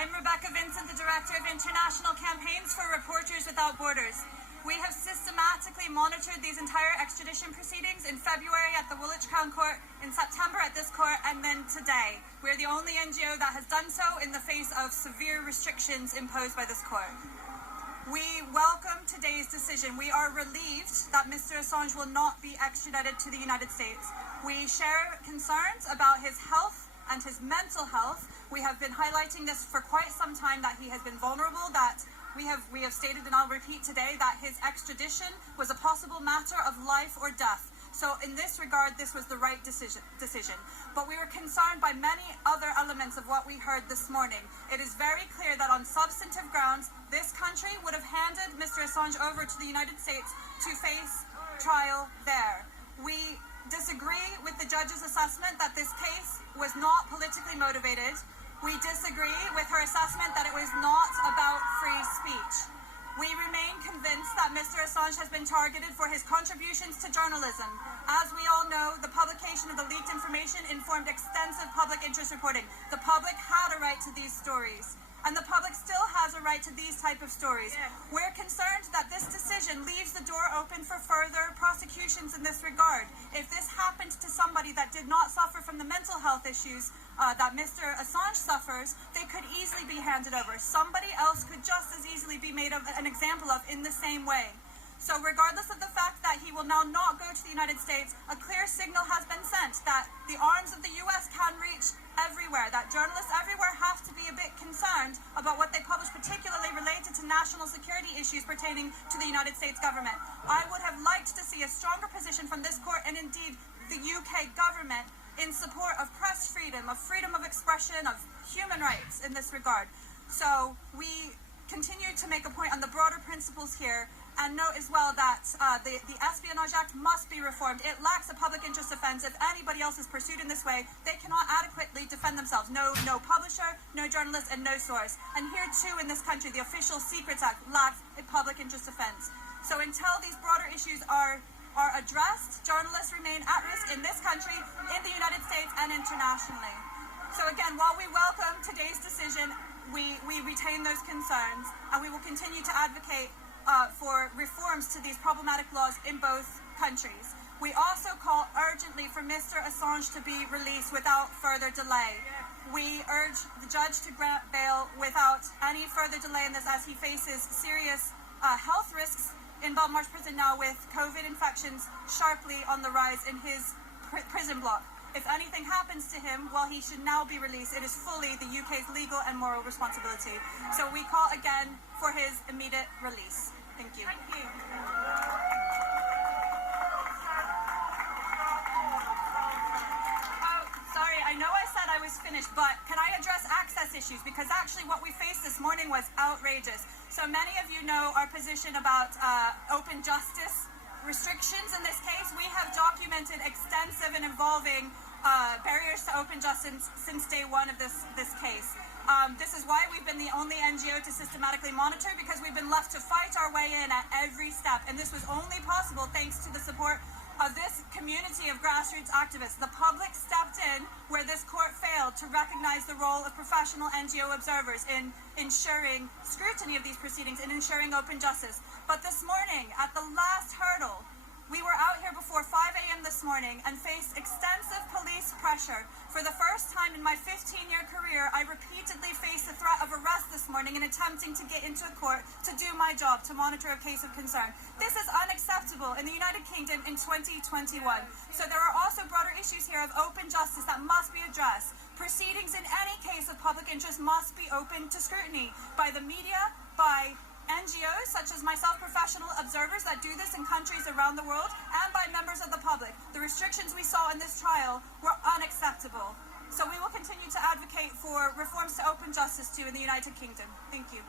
I'm Rebecca Vincent, the Director of International Campaigns for Reporters Without Borders. We have systematically monitored these entire extradition proceedings in February at the Woolwich Crown Court, in September at this court, and then today. We're the only NGO that has done so in the face of severe restrictions imposed by this court. We welcome today's decision. We are relieved that Mr. Assange will not be extradited to the United States. We share concerns about his health and his mental health. We have been highlighting this for quite some time, that he has been vulnerable, that we have stated, and I'll repeat today, that his extradition was a possible matter of life or death. So in this regard, this was the right decision. But we were concerned by many other elements of what we heard this morning. It is very clear that on substantive grounds, this country would have handed Mr. Assange over to the United States to face trial there. We disagree with the judge's assessment that this case was not politically motivated. We disagree with her assessment that it was not about free speech. We remain convinced that Mr. Assange has been targeted for his contributions to journalism. As we all know, the publication of the leaked information informed extensive public interest reporting. The public had a right to these stories, and the public still has a right to these type of stories. We're concerned that this decision leaves the door open for further prosecutions in this regard. If this happened to somebody that did not suffer from the mental health issues that Mr. Assange suffers, they could easily be handed over. Somebody else could just as easily be made an example of in the same way. So regardless of the fact that he will now not go to the United States, a clear signal has been sent that the arms of the US can reach everywhere, that journalists everywhere have to be a bit concerned about what they publish, particularly related to national security issues pertaining to the United States government. I would have liked to see a stronger position from this court, and indeed the UK government, in support of press freedom, of freedom of expression, of human rights in this regard. So we continue to make a point on the broader principles here, and note as well that the Espionage Act must be reformed. It lacks a public interest offence. If anybody else is pursued in this way, they cannot adequately defend themselves. No publisher, no journalist, and no source. And here too in this country, the Official Secrets Act lacks a public interest offence. So until these broader issues are addressed, journalists remain at risk in this country, in the United States, and internationally. So again, while we welcome today's decision, we retain those concerns, and we will continue to advocate for reforms to these problematic laws in both countries. We also call urgently for Mr. Assange to be released without further delay. We urge the judge to grant bail without any further delay in this, as he faces serious health risks in Belmarsh Prison now, with COVID infections sharply on the rise in his prison block. If anything happens to him while he should now be released, it is fully the UK's legal and moral responsibility. So we call again for his immediate release. Thank you. Thank you. Sorry, I know I said I was finished, but can I address access issues? Because actually what we faced this morning was outrageous. So many of you know our position about open justice restrictions in this case. We have documented extensive and involving barriers to open justice since day one of this case. This is why we've been the only NGO to systematically monitor, because we've been left to fight our way in at every step. And this was only possible thanks to the support of this community of grassroots activists. The public stepped in where this court failed to recognize the role of professional NGO observers in ensuring scrutiny of these proceedings and ensuring open justice. But this morning, at the last hurdle, we were out here before 5 a.m. this morning and faced extensive police pressure. For the first time in my 15-year career, I repeatedly faced the threat of arrest this morning in attempting to get into a court to do my job, to monitor a case of concern. This is unacceptable in the United Kingdom in 2021. So there are also broader issues here of open justice that must be addressed. Proceedings in any case of public interest must be open to scrutiny by the media, by NGOs such as myself, professional observers that do this in countries around the world, and by members of the public. The restrictions we saw in this trial were unacceptable. So we will continue to advocate for reforms to open justice too in the United Kingdom. Thank you.